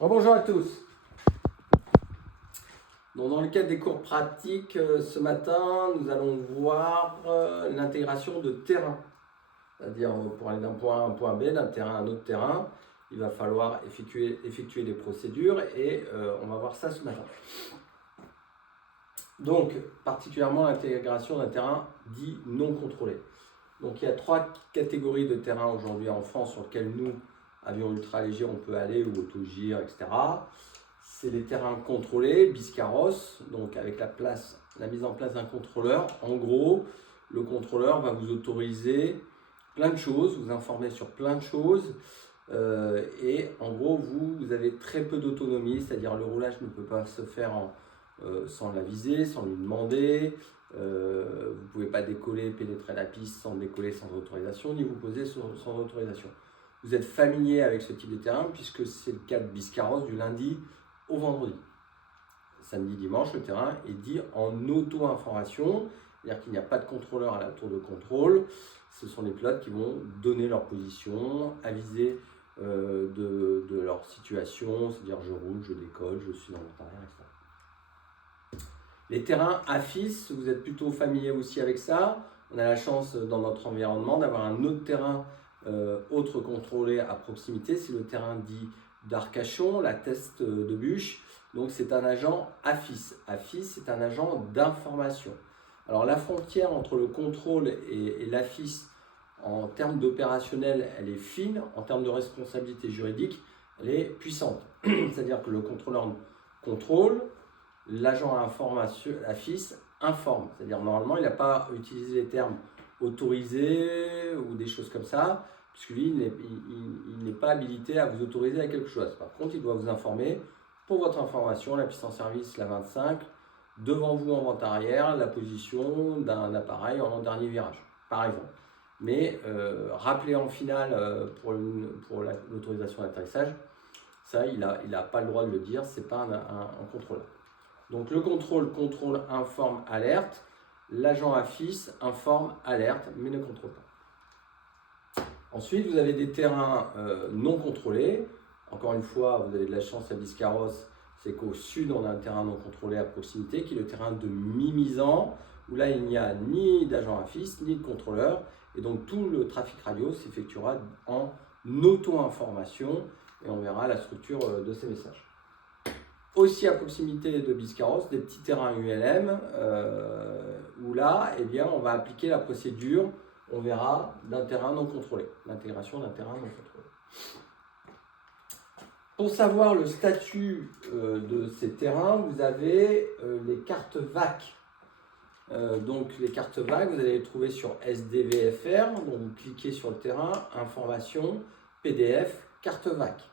Bonjour à tous. Donc, dans le cadre des cours pratiques, ce matin, nous allons voir l'intégration de terrain. C'est-à-dire, pour aller d'un point A à un point B, d'un terrain à un autre terrain, il va falloir effectuer des procédures et on va voir ça ce matin. Donc, particulièrement l'intégration d'un terrain dit non contrôlé. Donc, il y a trois catégories de terrain aujourd'hui en France sur lesquels nous, avions ultra léger, on peut aller, ou autogire, etc. C'est les terrains contrôlés, biscarros, donc avec la mise en place d'un contrôleur. En gros, le contrôleur va vous autoriser plein de choses, vous informer sur plein de choses. Et en gros, vous avez très peu d'autonomie, c'est-à-dire le roulage ne peut pas se faire sans l'aviser, sans lui demander. Vous ne pouvez pas décoller, pénétrer la piste sans décoller sans autorisation, ni vous poser sans autorisation. Vous êtes familier avec ce type de terrain puisque c'est le cas de biscarros du lundi au vendredi. Samedi, dimanche, le terrain est dit en auto-information, c'est-à-dire qu'il n'y a pas de contrôleur à la tour de contrôle. Ce sont les pilotes qui vont donner leur position, aviser de leur situation, c'est-à-dire je roule, je décolle, je suis dans le arrière, etc. Les terrains AFIS, vous êtes plutôt familier aussi avec ça. On a la chance dans notre environnement d'avoir un autre terrain autre contrôlé à proximité, c'est le terrain dit d'Arcachon, la teste de bûche. Donc c'est un agent AFIS. AFIS, c'est un agent d'information. Alors la frontière entre le contrôle et l'AFIS, en termes d'opérationnel, elle est fine. En termes de responsabilité juridique, elle est puissante. C'est-à-dire que le contrôleur contrôle, l'agent AFIS informe. C'est-à-dire normalement, il n'a pas utilisé les termes autorisé ou des choses comme ça, puisque lui, il n'est pas habilité à vous autoriser à quelque chose. Par contre, il doit vous informer, pour votre information, la piste en service, la 25, devant vous en vente arrière, la position d'un appareil en dernier virage, par exemple. Mais rappelez en finale pour l'autorisation d'atterrissage, ça, il n'a pas le droit de le dire, ce n'est pas un contrôleur. Donc le contrôle informe, alerte. L'agent AFIS informe, alerte, mais ne contrôle pas. Ensuite, vous avez des terrains non contrôlés. Encore une fois, vous avez de la chance à Biscarros, c'est qu'au sud, on a un terrain non contrôlé à proximité, qui est le terrain de Mimizan, où là, il n'y a ni d'agent AFIS, ni de contrôleur. Et donc, tout le trafic radio s'effectuera en auto-information, et on verra la structure de ces messages. Aussi à proximité de Biscarros, des petits terrains ULM, où là, eh bien, on va appliquer la procédure, on verra, d'un terrain non contrôlé, l'intégration d'un terrain non contrôlé. Pour savoir le statut de ces terrains, vous avez les cartes VAC. Donc les cartes VAC, vous allez les trouver sur SDVFR, donc vous cliquez sur le terrain, information, PDF, carte VAC.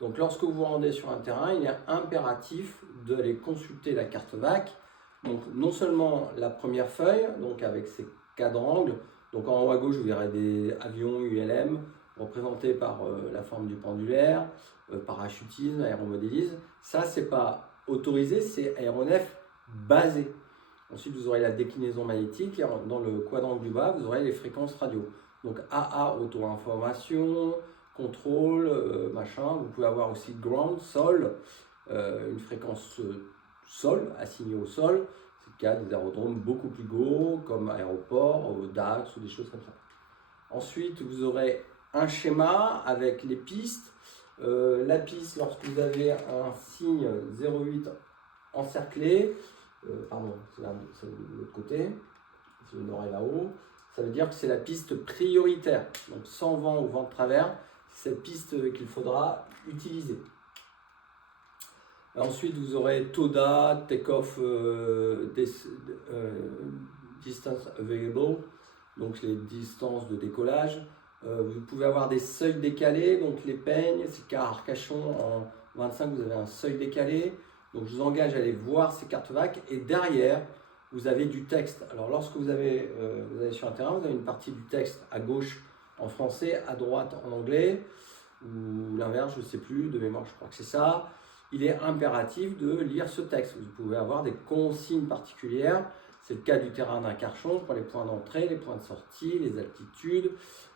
Donc lorsque vous vous rendez sur un terrain, il est impératif d'aller consulter la carte VAC. Donc non seulement la première feuille, donc avec ses quadrangles, donc en haut à gauche vous verrez des avions ULM représentés par la forme du pendulaire, parachutisme, aéromodélisme. Ça c'est pas autorisé, c'est aéronef basé. Ensuite vous aurez la déclinaison magnétique et dans le quadrangle du bas vous aurez les fréquences radio. Donc AA auto-information, contrôle, machin. Vous pouvez avoir aussi ground, sol, une fréquence sol, assignée au sol. C'est le cas des aérodromes beaucoup plus gros, comme aéroport, DAX ou des choses comme ça. Ensuite, vous aurez un schéma avec les pistes. La piste, lorsque vous avez un signe 08 encerclé, pardon, c'est de l'autre côté, c'est le nord et là-haut, ça veut dire que c'est la piste prioritaire. Donc sans vent ou vent de travers, c'est cette piste qu'il faudra utiliser. Ensuite, vous aurez TODA, Takeoff Distance Available, donc les distances de décollage. Vous pouvez avoir des seuils décalés, donc les peignes, c'est le cas à Arcachon, en 25, vous avez un seuil décalé. Donc je vous engage à aller voir ces cartes VAC et derrière, vous avez du texte. Alors lorsque vous allez sur un terrain, vous avez une partie du texte à gauche en français, à droite en anglais, ou l'inverse, je ne sais plus, de mémoire je crois que c'est ça. Il est impératif de lire ce texte. Vous pouvez avoir des consignes particulières. C'est le cas du terrain d'Arcachon pour les points d'entrée, les points de sortie, les altitudes,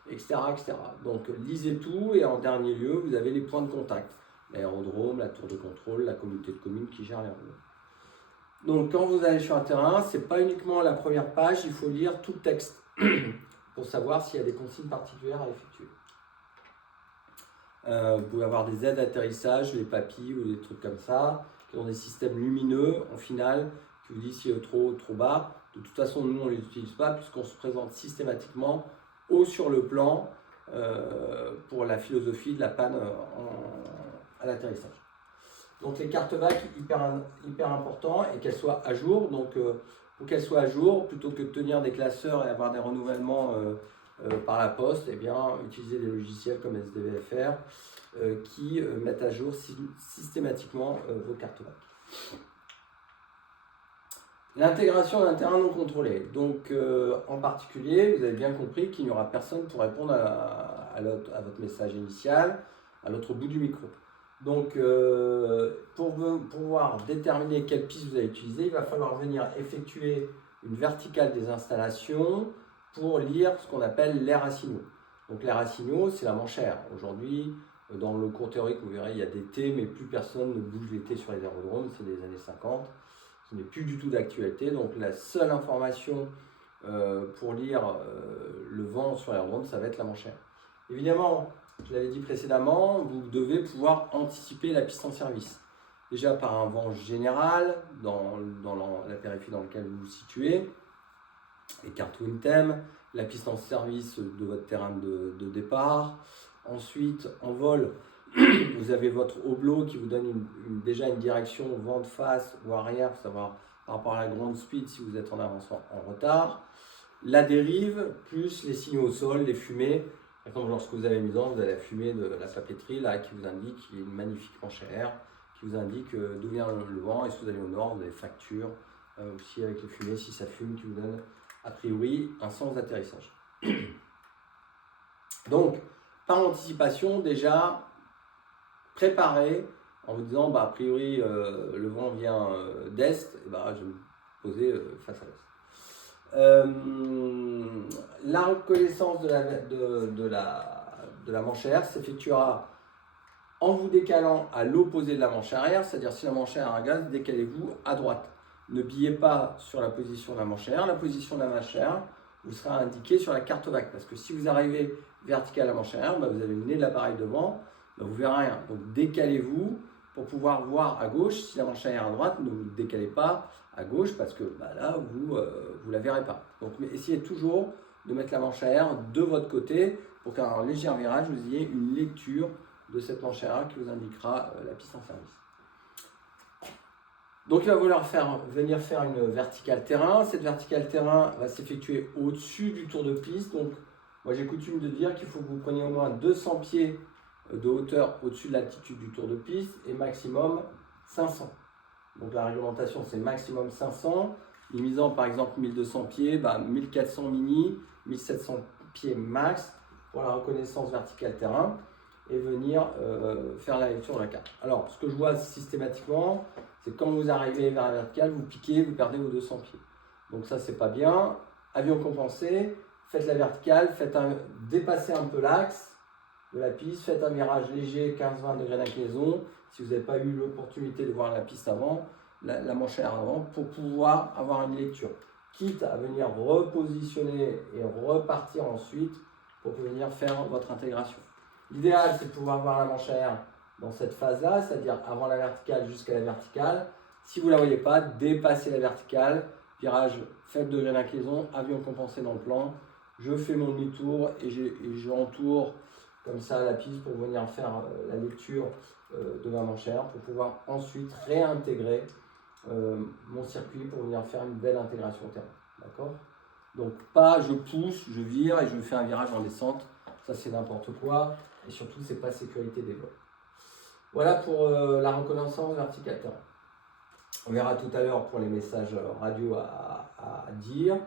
etc., etc. Donc lisez tout et en dernier lieu, vous avez les points de contact. l'aérodrome, la tour de contrôle, la communauté de communes qui gère l'aérodrome. Donc quand vous allez sur un terrain, ce n'est pas uniquement la première page, il faut lire tout le texte pour savoir s'il y a des consignes particulières à effectuer. Vous pouvez avoir des aides d'atterrissage, les papilles ou des trucs comme ça, qui ont des systèmes lumineux en finale, qui vous disent s'il est trop haut, trop bas. De toute façon, nous, on ne les utilise pas puisqu'on se présente systématiquement haut sur le plan pour la philosophie de la panne à l'atterrissage. Donc les cartes VAC, hyper important, et qu'elles soient à jour. Donc pour qu'elles soient à jour, plutôt que de tenir des classeurs et avoir des renouvellements par la poste, eh bien, utilisez des logiciels comme SDVFR qui mettent à jour systématiquement vos cartes VAC. L'intégration d'un terrain non contrôlé. Donc en particulier, vous avez bien compris qu'il n'y aura personne pour répondre à votre message initial à l'autre bout du micro. Donc pour pouvoir déterminer quelle piste vous allez utiliser, il va falloir venir effectuer une verticale des installations pour lire ce qu'on appelle l'air à signaux. Donc l'air à signaux, c'est la manchère. Aujourd'hui, dans le cours théorique, vous verrez, il y a des T, mais plus personne ne bouge les T sur les aérodromes, c'est des années 50. Ce n'est plus du tout d'actualité. Donc la seule information pour lire le vent sur l'aérodrome, ça va être la manchère. Évidemment, je l'avais dit précédemment, vous devez pouvoir anticiper la piste en service. Déjà par un vent général, dans la périphérie dans laquelle vous vous situez, les cartes WinTem, la piste en service de votre terrain de départ. Ensuite, en vol, vous avez votre hublot qui vous donne déjà une direction vent de face ou arrière pour savoir par rapport à la ground speed si vous êtes en avance ou en retard. La dérive, plus les signaux au sol, les fumées. Par exemple, lorsque vous avez mis en, vous avez la fumée de la papeterie là, qui vous indique qu'il y a une magnifique manchère, qui vous indique d'où vient le vent. Et si vous allez au nord, vous avez facture aussi avec les fumées, si ça fume, qui vous donne a priori un sens d'atterrissage. Donc, par anticipation, déjà, préparez en vous disant, a priori, le vent vient d'est, et je vais me poser face à l'est. La reconnaissance de la manchère s'effectuera en vous décalant à l'opposé de la manchère arrière, c'est-à-dire si la manchère a un gaz, décalez-vous à droite. Ne billez pas sur la position de la manchère. La position de la manchère vous sera indiquée sur la carte VAC, parce que si vous arrivez vertical à la manchère, vous avez le nez de l'appareil devant, vous ne verrez rien. Donc décalez-vous pour pouvoir voir à gauche. Si la manchère est à droite, ne vous décalez pas à gauche parce que là, vous ne la verrez pas. Donc essayez toujours de mettre la manchère de votre côté pour qu'à un léger virage, vous ayez une lecture de cette manchère qui vous indiquera la piste en service. Donc il va falloir venir faire une verticale terrain. Cette verticale terrain va s'effectuer au-dessus du tour de piste. Donc moi j'ai coutume de dire qu'il faut que vous preniez au moins 200 pieds de hauteur au-dessus de l'altitude du tour de piste et maximum 500. Donc la réglementation c'est maximum 500. Misant par exemple 1200 pieds, 1400 mini, 1700 pieds max pour la reconnaissance verticale terrain et venir faire la lecture de la carte. Alors ce que je vois systématiquement, c'est quand vous arrivez vers la verticale, vous piquez, vous perdez vos 200 pieds. Donc ça c'est pas bien. Avion compensé, faites la verticale, dépassez un peu l'axe de la piste, faites un virage léger 15-20 degrés d'inclinaison si vous n'avez pas eu l'opportunité de voir la piste avant, la manchère avant, pour pouvoir avoir une lecture. Quitte à venir repositionner et repartir ensuite pour venir faire votre intégration. L'idéal c'est de pouvoir voir la manchère dans cette phase-là, c'est-à-dire avant la verticale jusqu'à la verticale. Si vous ne la voyez pas, dépassez la verticale, virage faible degré d'inclinaison, avion compensé dans le plan. Je fais mon demi-tour et j'entoure comme ça la piste pour venir faire la lecture de ma manchère pour pouvoir ensuite réintégrer mon circuit pour venir faire une belle intégration au terrain. D'accord ? Donc pas je pousse, je vire et je fais un virage en descente. Ça c'est n'importe quoi et surtout c'est pas sécurité des vols. Voilà pour la reconnaissance verticale terrain. On verra tout à l'heure pour les messages radio à dire.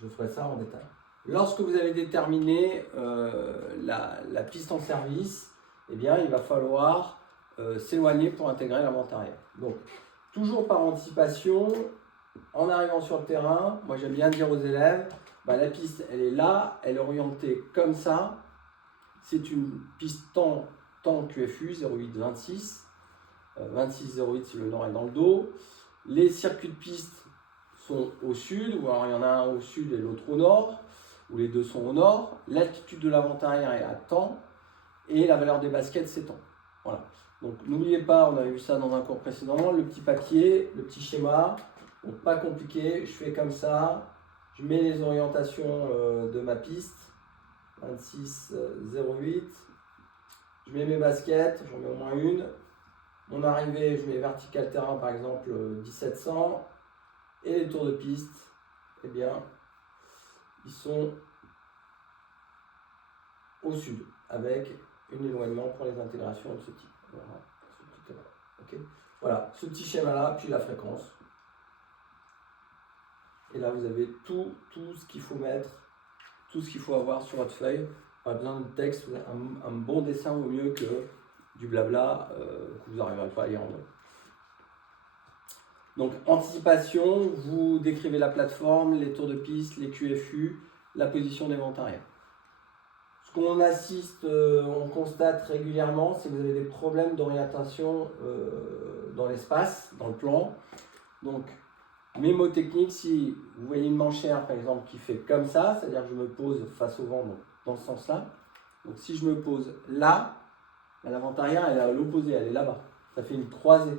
Je ferai ça en détail. Lorsque vous avez déterminé la piste en service, eh bien, il va falloir s'éloigner pour intégrer la vente arrière. Donc, toujours par anticipation, en arrivant sur le terrain, moi j'aime bien dire aux élèves, la piste elle est là, elle est orientée comme ça. C'est une piste temps QFU 08-26. 26-08 si le nord est dans le dos. Les circuits de piste sont au sud, ou alors il y en a un au sud et l'autre au nord, ou les deux sont au nord. L'altitude de la vente arrière est à temps, et la valeur des baskets c'est temps. Voilà. Donc n'oubliez pas, on avait vu ça dans un cours précédent, le petit papier, le petit schéma. Donc pas compliqué, je fais comme ça, je mets les orientations de ma piste, 26-08, je mets mes baskets, j'en mets au moins une. Mon arrivée, je mets vertical terrain par exemple 1700, et les tours de piste, eh bien, ils sont au sud, avec un éloignement pour les intégrations de ce type. Voilà, okay. Voilà, ce petit schéma-là, puis la fréquence. Et là, vous avez tout ce qu'il faut mettre, tout ce qu'il faut avoir sur votre feuille. Pas besoin de texte, un bon dessin vaut mieux que du blabla que vous n'arriverez pas à lire en mode. Donc, anticipation, vous décrivez la plateforme, les tours de piste, les QFU, la position des ventes arrière. Ce qu'on assiste, on constate régulièrement, c'est que vous avez des problèmes d'orientation dans l'espace, dans le plan. Donc, mémotechnique, si vous voyez une manchère par exemple qui fait comme ça, c'est-à-dire que je me pose face au vent donc, dans ce sens-là. Donc si je me pose là, la vente arrière elle est à l'opposé, elle est là-bas. Ça fait une croisée.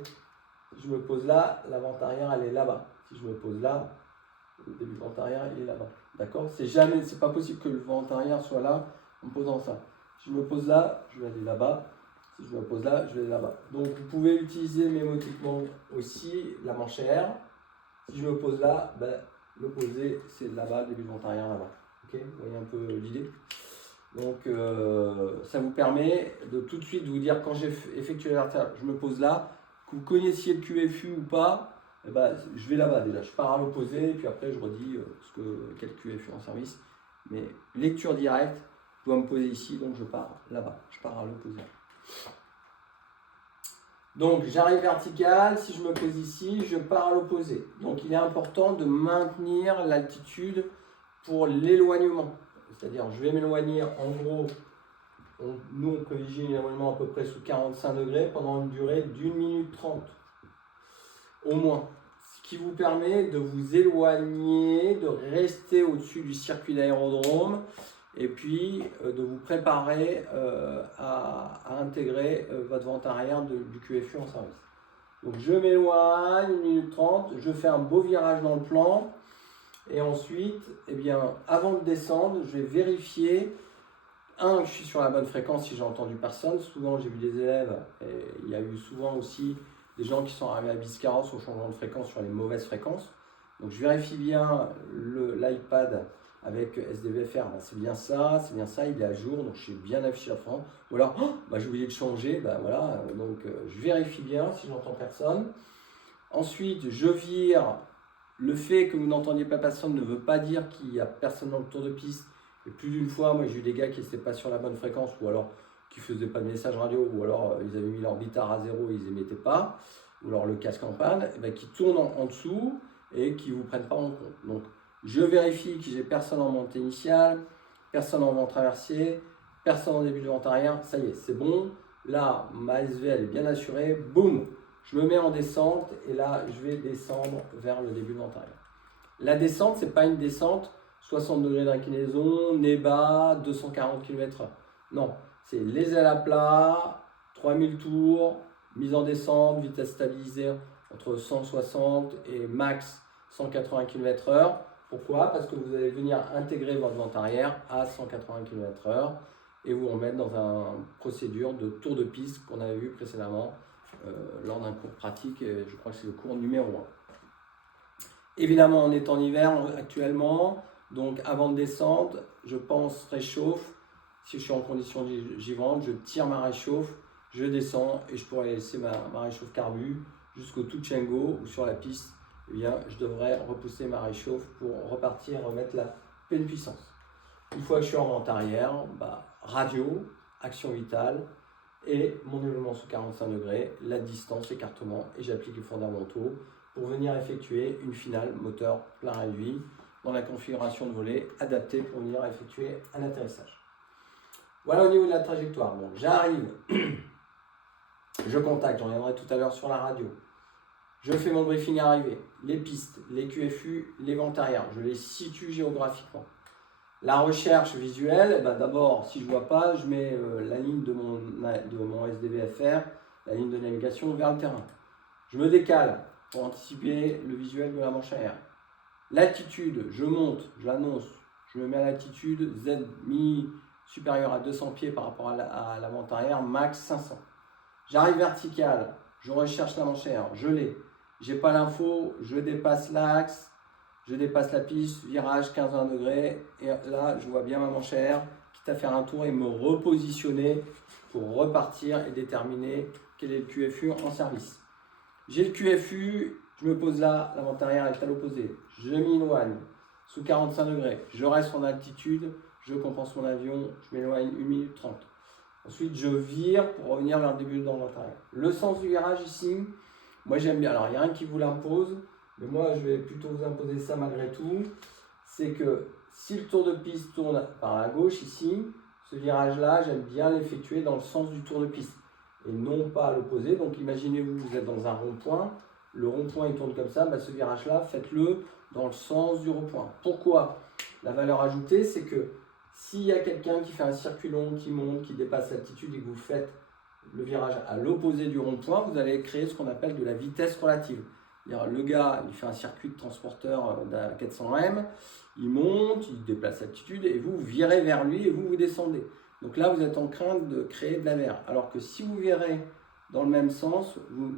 Si je me pose là, la vente arrière elle est là-bas. Si je me pose là, le début de vente arrière il est là-bas. D'accord? C'est pas possible que le vent arrière soit là en me posant ça. Si je me pose là, je vais aller là-bas. Si je me pose là, je vais aller là-bas. Donc vous pouvez utiliser mémotiquement aussi la manchère. Si je me pose là, ben, l'opposé c'est là-bas, début de vente arrière là-bas. Okay, vous voyez un peu l'idée. Donc ça vous permet de tout de suite vous dire quand j'ai effectué l'artère, je me pose là, que vous connaissiez le QFU ou pas, eh ben, je vais là-bas déjà, je pars à l'opposé, puis après je redis quel QFU en service. Mais lecture directe, je dois me poser ici, donc je pars là-bas, je pars à l'opposé. Donc j'arrive vertical, si je me pose ici, je pars à l'opposé. Donc il est important de maintenir l'altitude pour l'éloignement. C'est-à-dire je vais m'éloigner en gros, nous on privilégie l'éloignement à peu près sous 45 degrés pendant une durée d'1 minute 30 au moins. Ce qui vous permet de vous éloigner, de rester au-dessus du circuit d'aérodrome et puis de vous préparer à intégrer votre vente arrière du QFU en service. Donc je m'éloigne, 1 minute 30, je fais un beau virage dans le plan et ensuite, eh bien, avant de descendre, je vais vérifier que je suis sur la bonne fréquence si j'ai entendu personne. Souvent j'ai vu des élèves et il y a eu souvent aussi des gens qui sont arrivés à Biscarrosse au changement de fréquence sur les mauvaises fréquences. Donc je vérifie bien l'iPad avec SDVFR, c'est bien ça, il est à jour, donc je suis bien affiché à fond. Ou alors, j'ai oublié de changer, voilà, donc je vérifie bien si j'entends personne. Ensuite, je vire. Le fait que vous n'entendiez pas personne ne veut pas dire qu'il n'y a personne dans le tour de piste. Et plus d'une fois, moi j'ai eu des gars qui n'étaient pas sur la bonne fréquence, ou alors qui ne faisaient pas de message radio, ou alors ils avaient mis leur guitare à zéro et ils n'émettaient pas, ou alors le casque en panne, qui tournent en dessous et qui ne vous prennent pas en compte. Donc, je vérifie que j'ai personne en montée initiale, personne en vent traversier, personne en début de vente arrière. Ça y est, c'est bon. Là, ma SV elle est bien assurée. Boum, je me mets en descente et là, je vais descendre vers le début de vente arrière. La descente, ce n'est pas une descente 60 degrés d'inclinaison, nez bas, 240 km/h. Non, c'est les ailes à plat, 3000 tours, mise en descente, vitesse stabilisée entre 160 et max 180 km/h. Pourquoi? Parce que vous allez venir intégrer votre vente arrière à 180 km/h et vous remettre dans une procédure de tour de piste qu'on avait vu précédemment lors d'un cours pratique, et je crois que c'est le cours numéro 1. Évidemment, on est en hiver actuellement, donc avant de descendre, je pense réchauffe. Si je suis en condition givrante, je tire ma réchauffe, je descends et je pourrais laisser ma réchauffe carbu jusqu'au Tuchengo ou sur la piste. Eh bien, je devrais repousser ma réchauffe pour repartir, remettre la pleine puissance. Une fois que je suis en vente arrière, radio, action vitale et mon élément sous 45 degrés, la distance, écartement et j'applique les fondamentaux pour venir effectuer une finale moteur plein réduit dans la configuration de volet adaptée pour venir effectuer un atterrissage. Voilà au niveau de la trajectoire. Bon, j'arrive, je contacte, j'en reviendrai tout à l'heure sur la radio. Je fais mon briefing arrivé, les pistes, les QFU, les ventes arrière, je les situe géographiquement. La recherche visuelle, d'abord, si je ne vois pas, je mets la ligne de mon SDVFR, la ligne de navigation vers le terrain. Je me décale pour anticiper le visuel de la manche arrière. Latitude, je monte, je l'annonce, je me mets à latitude Z mini supérieur à 200 pieds par rapport à la vente arrière, max 500. J'arrive vertical, je recherche la manche arrière, je l'ai. J'ai pas l'info, je dépasse l'axe, je dépasse la piste, virage 15-20 degrés, et là je vois bien ma manche arrière, quitte à faire un tour et me repositionner pour repartir et déterminer quel est le QFU en service. J'ai le QFU, je me pose là, la vente arrière est à l'opposé, je m'éloigne sous 45 degrés, je reste en altitude, je compense mon avion, je m'éloigne 1 minute 30. Ensuite, je vire pour revenir vers le début de la vente arrière. Le sens du virage ici, moi j'aime bien. Alors, il n'y a rien qui vous l'impose, mais moi je vais plutôt vous imposer ça malgré tout. C'est que si le tour de piste tourne par la gauche ici, ce virage-là, j'aime bien l'effectuer dans le sens du tour de piste et non pas à l'opposé. Donc, imaginez-vous, vous êtes dans un rond-point. Le rond-point il tourne comme ça, ce virage-là, faites-le dans le sens du rond-point. Pourquoi? La valeur ajoutée, c'est que s'il y a quelqu'un qui fait un circuit long, qui monte, qui dépasse l'altitude et que vous faites le virage à l'opposé du rond-point, vous allez créer ce qu'on appelle de la vitesse relative. Le gars, il fait un circuit de transporteur d'à 400 m, il monte, il déplace l'altitude et vous virez vers lui et vous descendez. Donc là, vous êtes en train de créer de la mer. Alors que si vous virez dans le même sens, vous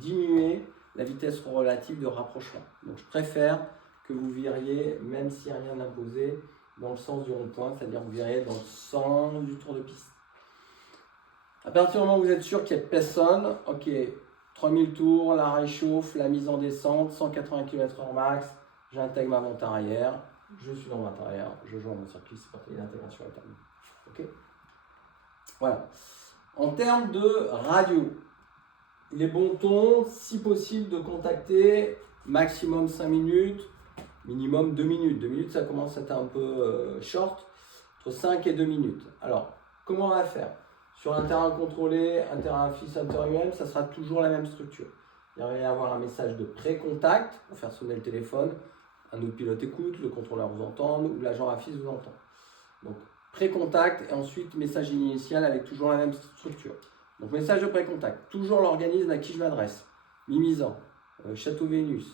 diminuez la vitesse relative de rapprochement. Donc je préfère que vous viriez, même s'il n'y a rien d'imposé, dans le sens du rond-point, c'est-à-dire vous virez dans le sens du tour de piste. À partir du moment où vous êtes sûr qu'il n'y a personne, ok, 3000 tours, la réchauffe, la mise en descente, 180 km/h max, j'intègre ma monte arrière, je suis dans ma monte arrière, je joue mon circuit, c'est parti, l'intégration est terminée. Ok. Voilà. En termes de radio, il est bon ton, si possible, de contacter maximum 5 minutes, minimum 2 minutes. 2 minutes, ça commence à être un peu short, entre 5 et 2 minutes. Alors, comment on va faire? Sur un terrain contrôlé, un terrain fixe, un terrain UM, ça sera toujours la même structure. Il va y avoir un message de pré-contact pour faire sonner le téléphone. Un autre pilote écoute, le contrôleur vous entend ou l'agent affiche vous entend. Donc, pré-contact et ensuite message initial avec toujours la même structure. Donc, message de pré-contact. Toujours l'organisme à qui je m'adresse. Mimizan, Château Vénus,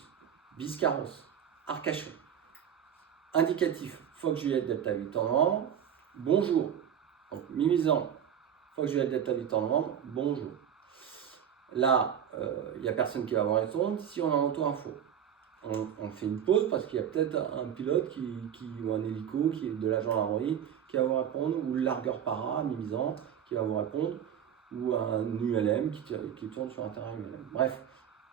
Biscarrosse, Arcachon. Indicatif, Fox Juliette Delta Victor Novembre, bonjour. Donc, Mimizan, Fox Juliette Delta Victor Novembre, bonjour. Là, il n'y a personne qui va vous répondre. Si on a un auto-info, on fait une pause parce qu'il y a peut-être un pilote ou un hélico qui est de l'agent gendarmerie qui va vous répondre, ou le largueur para, Mimizan, qui va vous répondre, ou un ULM qui tourne sur un terrain ULM. Bref,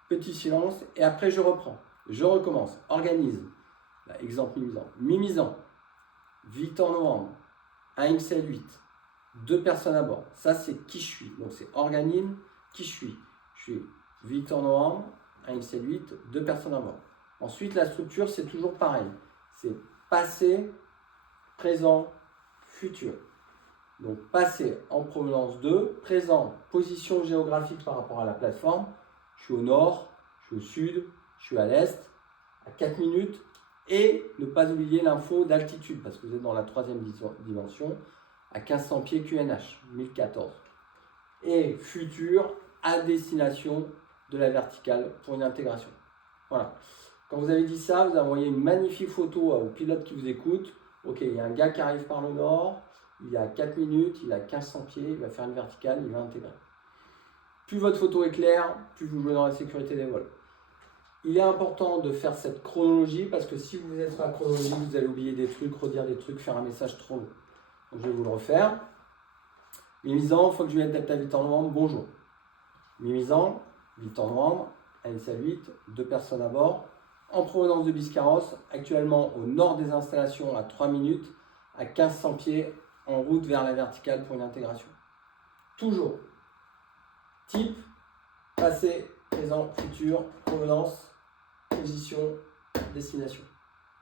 petit silence et après je reprends. Je recommence. Organisme. Là, exemple Mimizan. Mimizan, Victor Novembre, AXL8, 2 personnes à bord. Ça, c'est qui je suis. Donc, c'est organisme, qui je suis. Je suis Victor Novembre, AXL8, 2 personnes à bord. Ensuite, la structure, c'est toujours pareil. C'est passé, présent, futur. Donc, passé en provenance de, présent, position géographique par rapport à la plateforme. Je suis au nord, je suis au sud, je suis à l'est, à 4 minutes. Et ne pas oublier l'info d'altitude, parce que vous êtes dans la 3e dimension, à 1500 pieds QNH, 1014. Et futur, à destination de la verticale pour une intégration. Voilà. Quand vous avez dit ça, vous envoyez une magnifique photo au pilote qui vous écoute. Ok, il y a un gars qui arrive par le nord, il a 4 minutes, il a 1500 pieds, il va faire une verticale, il va intégrer. Plus votre photo est claire, plus vous jouez dans la sécurité des vols. Il est important de faire cette chronologie parce que si vous êtes sur la chronologie, vous allez oublier des trucs, redire des trucs, faire un message trop long. Donc je vais vous le refaire. Mimizan, Fox Juliette Delta Victor Novembre, bonjour. Mimizan, Victor Novembre, AXL8, 2 personnes à bord, en provenance de Biscarrosse, actuellement au nord des installations à 3 minutes, à 1500 pieds, en route vers la verticale pour une intégration. Toujours. Type, passé, présent, futur, provenance, position, destination.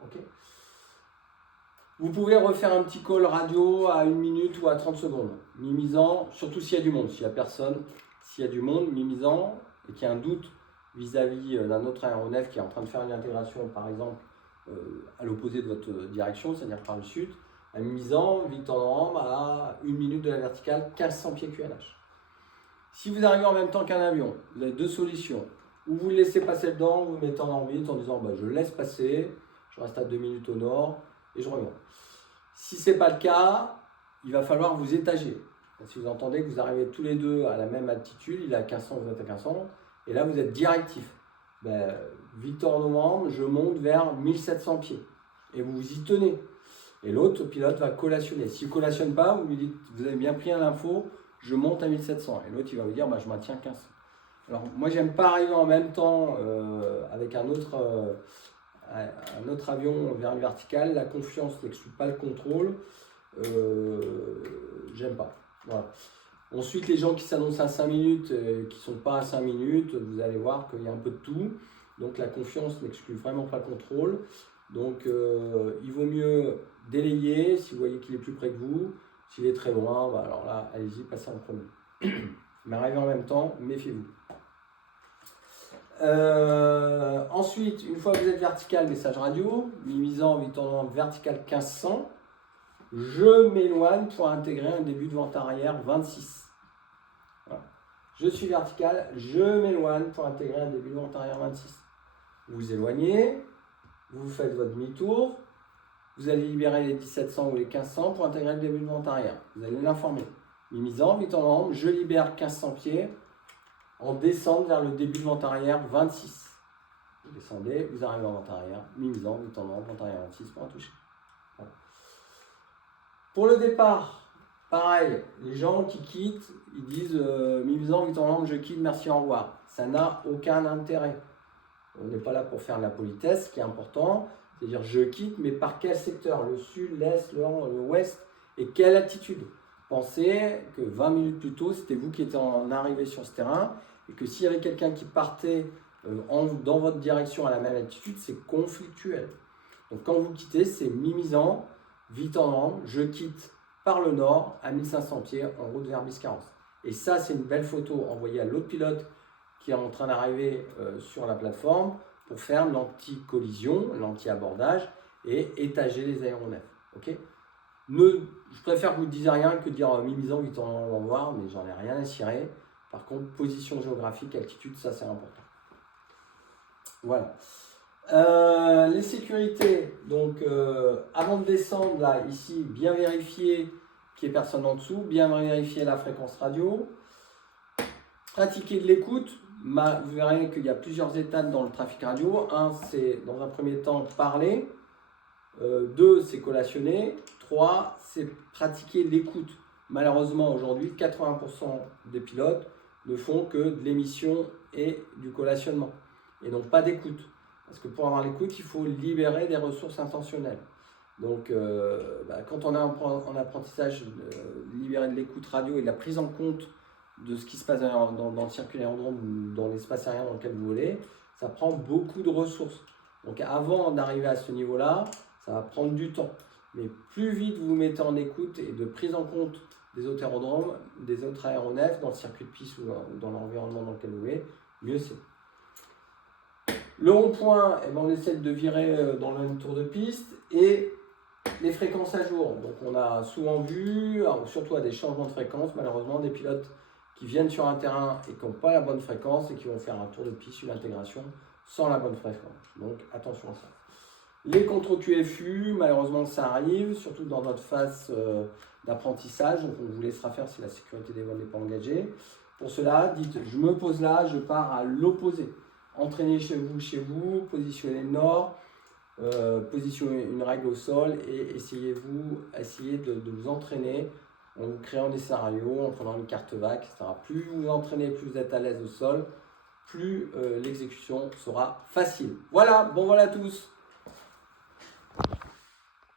Ok. Vous pouvez refaire un petit call radio à 1 minute ou à 30 secondes, minimisant, surtout s'il y a du monde. S'il n'y a personne, s'il y a du monde, minimisant, et qu'il y a un doute vis-à-vis d'un autre aéronef qui est en train de faire une intégration, par exemple, à l'opposé de votre direction, c'est-à-dire par le sud, à minimisant, Victor Noram à 1 minute de la verticale, 1500 pieds QNH. Si vous arrivez en même temps qu'un avion, vous avez deux solutions. Ou vous le laissez passer dedans, vous le mettez en orbite en disant bah, je laisse passer, je reste à 2 minutes au nord et je reviens. Si ce n'est pas le cas, il va falloir vous étager. Si vous entendez que vous arrivez tous les deux à la même altitude, il est à 1500, vous êtes à 1500, et là vous êtes directif. Ben, Victor Noram, je monte vers 1700 pieds. Et vous vous y tenez. Et l'autre pilote va collationner. S'il ne collationne pas, vous lui dites, vous avez bien pris l'info, je monte à 1700. Et l'autre, il va vous dire, bah, je maintiens 1500. Alors, moi, j'aime pas arriver en même temps avec un autre avion vers une verticale. La confiance n'exclut pas le contrôle. J'aime pas. Voilà. Ensuite, les gens qui s'annoncent à 5 minutes, qui ne sont pas à 5 minutes, vous allez voir qu'il y a un peu de tout. Donc, la confiance n'exclut vraiment pas le contrôle. Donc, il vaut mieux délayer si vous voyez qu'il est plus près que vous. S'il est très loin, bah alors là, allez-y, passez en premier. Mais arrivez en même temps, méfiez-vous. Ensuite, une fois que vous êtes vertical, message radio, minimisant, Victor Noram vertical 1500, je m'éloigne pour intégrer un début de vente arrière 26. Voilà. Je suis vertical, je m'éloigne pour intégrer un début de vente arrière 26. Vous vous éloignez, vous faites votre demi-tour, vous allez libérer les 1700 ou les 1500 pour intégrer le début de vente arrière. Vous allez l'informer. Minimisant, Victor Noram, je libère 1500 pieds en descente vers le début de vente arrière 26. Vous descendez, vous arrivez en vente arrière, minimisant, Victor Noram, vente arrière 26 pour un toucher. Voilà. Pour le départ, pareil, les gens qui quittent, ils disent minimisant, Victor Noram, je quitte, merci, au revoir. Ça n'a aucun intérêt. On n'est pas là pour faire de la politesse, ce qui est important. C'est-à-dire, je quitte, mais par quel secteur? Le sud, l'est, le nord, l'ouest? Et quelle altitude? Pensez que 20 minutes plus tôt, c'était vous qui étiez en arrivée sur ce terrain, et que s'il y avait quelqu'un qui partait dans votre direction à la même altitude, c'est conflictuel. Donc quand vous quittez, c'est minimisant, Victor Noram, je quitte par le nord à 1500 pieds en route vers Biscarrosse. Et ça, c'est une belle photo envoyée à l'autre pilote qui est en train d'arriver sur la plateforme pour faire l'anti-collision, l'anti-abordage et étager les aéronefs. Okay, je préfère que vous ne disiez rien que de dire minimisant, Victor Noram, au revoir, mais j'en ai rien à cirer. Par contre, position géographique, altitude, ça c'est important. Voilà. Les sécurités, donc avant de descendre, là, ici, bien vérifier qu'il n'y ait personne en dessous, bien vérifier la fréquence radio, pratiquer de l'écoute. Vous verrez qu'il y a plusieurs étapes dans le trafic radio. Un, c'est dans un premier temps parler. 2, c'est collationner. 3, c'est pratiquer l'écoute. Malheureusement, aujourd'hui, 80% des pilotes ne font que de l'émission et du collationnement, et donc pas d'écoute. Parce que pour avoir l'écoute, il faut libérer des ressources intentionnelles. Donc, quand on est en apprentissage, libérer de l'écoute radio et de la prise en compte de ce qui se passe dans le circuit aérodrome ou dans l'espace aérien dans lequel vous volez, ça prend beaucoup de ressources. Donc, avant d'arriver à ce niveau-là, ça va prendre du temps. Mais plus vite vous vous mettez en écoute et de prise en compte des autres aérodromes, des autres aéronefs, dans le circuit de piste ou dans l'environnement dans lequel vous voulez, mieux c'est. Le rond-point, on essaie de virer dans le même tour de piste, et les fréquences à jour. Donc on a souvent vu, surtout à des changements de fréquence, malheureusement, des pilotes qui viennent sur un terrain et qui n'ont pas la bonne fréquence et qui vont faire un tour de piste, une intégration sans la bonne fréquence. Donc attention à ça. Les contrôles QFU, malheureusement ça arrive, surtout dans notre phase d'apprentissage, donc on vous laissera faire si la sécurité des vols n'est pas engagée. Pour cela, dites je me pose là, je pars à l'opposé. Entraînez chez vous, positionnez le nord, positionnez une règle au sol et essayez de vous entraîner en vous créant des scénarios, en prenant une carte vague, etc. Plus vous vous entraînez, plus vous êtes à l'aise au sol, plus l'exécution sera facile. Voilà, bon voilà à tous.